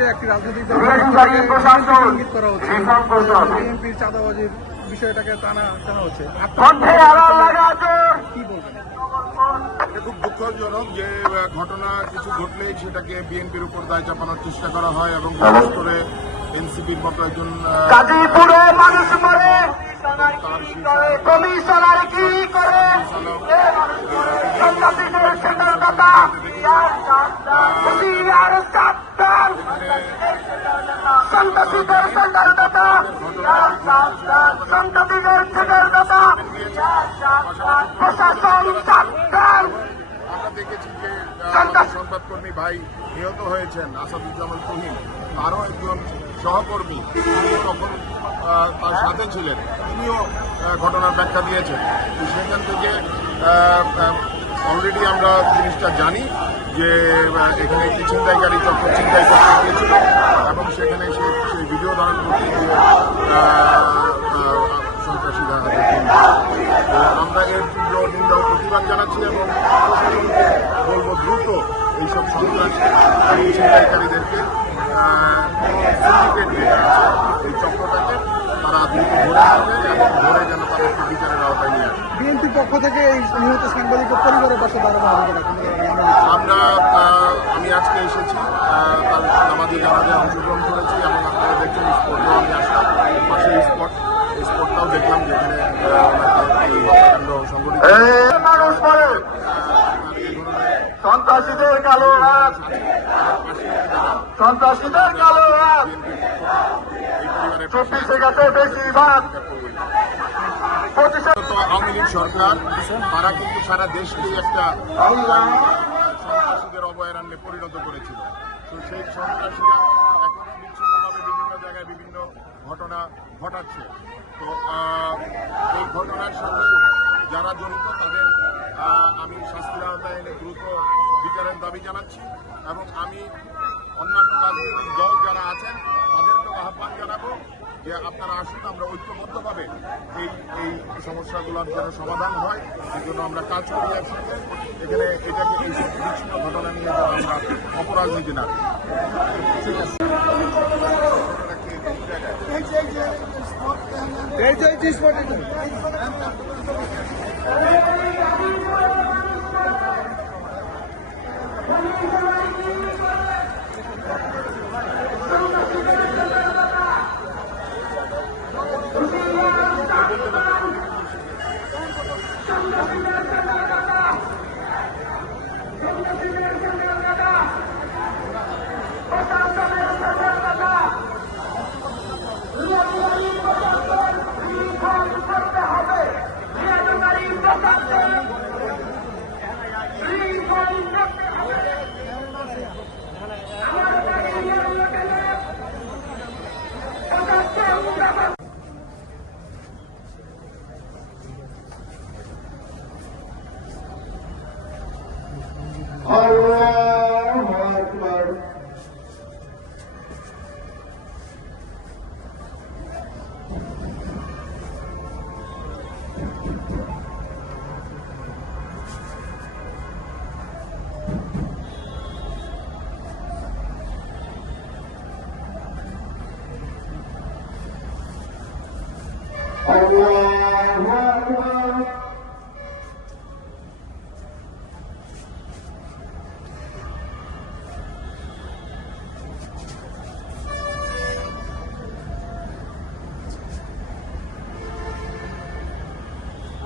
যে একটি রাজনৈতিক করা হচ্ছে? বিএনপির চাঁদাবাজির বিষয়টাকে টানা টানা হচ্ছে। কি বলবেন? এটা খুব দুঃখজনক যে ঘটনা কিছু ঘটলেই সেটাকে বিএনপির উপর দায় চাপানোর চেষ্টা করা হয় এবং বিশেষ করে এনসিপির মতো একজন মানুষ মরে। কমিশনার কি করে? সন্ত্রাসীদের কথা। সন্ত্রাসীদের সেটার কথা সন্ত্রাসীদের সেটার কথা প্রশাসন আহ, সংবাদকর্মী ভাই নিহত হয়েছেন আসাদুজ্জামান তুহিন তারও একজন সহকর্মী তখন তার সাথে ছিলেন তিনিও ঘটনার ব্যাখ্যা দিয়েছেন। সেখান থেকে অলরেডি আমরা জিনিসটা জানি যে এখানে একটি ছিনতাইকারী চক্র ছিনতাই করতে গিয়েছিল এবং সেখানে সে ভিডিও ধারণ করতে গিয়ে সন্ত্রাসীরা আমরা এর তীব্র নিন্দা প্রতিবাদ জানাচ্ছি এবং প্রশাসনকে বলব দ্রুত এইসব সন্ত্রাস ছিনতাইকারীদেরকে এই চক্রটাকে তারা দ্রুত ধরে আনবে এবং ধরে যেন তাদেরকে বিচারের আওতায় নিয়ে আসে। বিএনপির পক্ষ থেকে এই নিহত সাংবাদিকের পরিবারের পাশে দাঁড়ানো আমরা আমি আজকে এসেছি নামাজি জানাজে অংশগ্রহণ করেছি এবং আপনারা দেখছেন স্পটটাও আমি আসলাম। পাশে স্পট স্পটটাও দেখলাম যেখানে। মানুষ সন্ত্রাসীদের কালো রাত সন্ত্রাসীদের কালো রাত চব্বিশে গেছে বেশিরভাগ। আওয়ামী লীগ সরকার তারা কিন্তু সারা দেশকেই একটা সন্ত্রাসীদের অভয়ারণ্যে পরিণত করেছিল। তো সেই সন্ত্রাসীরা জায়গায় বিভিন্ন ঘটনা ঘটাচ্ছে। তো এই ঘটনার সাথে যারা জড়িত তাদের আমি শাস্তির আওতায় এনে দ্রুত বিচারের দাবি জানাচ্ছি এবং আমি অন্যান্য রাজনৈতিক দল যারা আছেন, তাদেরকেও আহ্বান জানাব যে আপনারা আসুন, আমরা ঐক্যবদ্ধভাবে এই এই সমস্যাগুলোর যেন সমাধান হয় সেই জন্য আমরা কাজ করি একসাথে এখানে এটাকে এই বিচ্ছিন্ন ঘটনা নিয়ে আমরা অপরাজনীতি না করি। এই যে এই যে spot এটা। đâu Allah, Allah, Allah.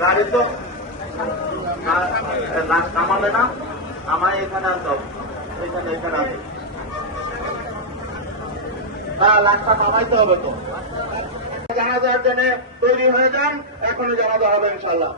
গাড়ি নামাবে না আমার এখানে আসো, এখানে এখানে আসো। হ্যাঁ লাখটা নামাইতে হবে তো। জানাজার জন্য তৈরি হয়ে যান এখনও জানাতে হবে ইনশাল্লাহ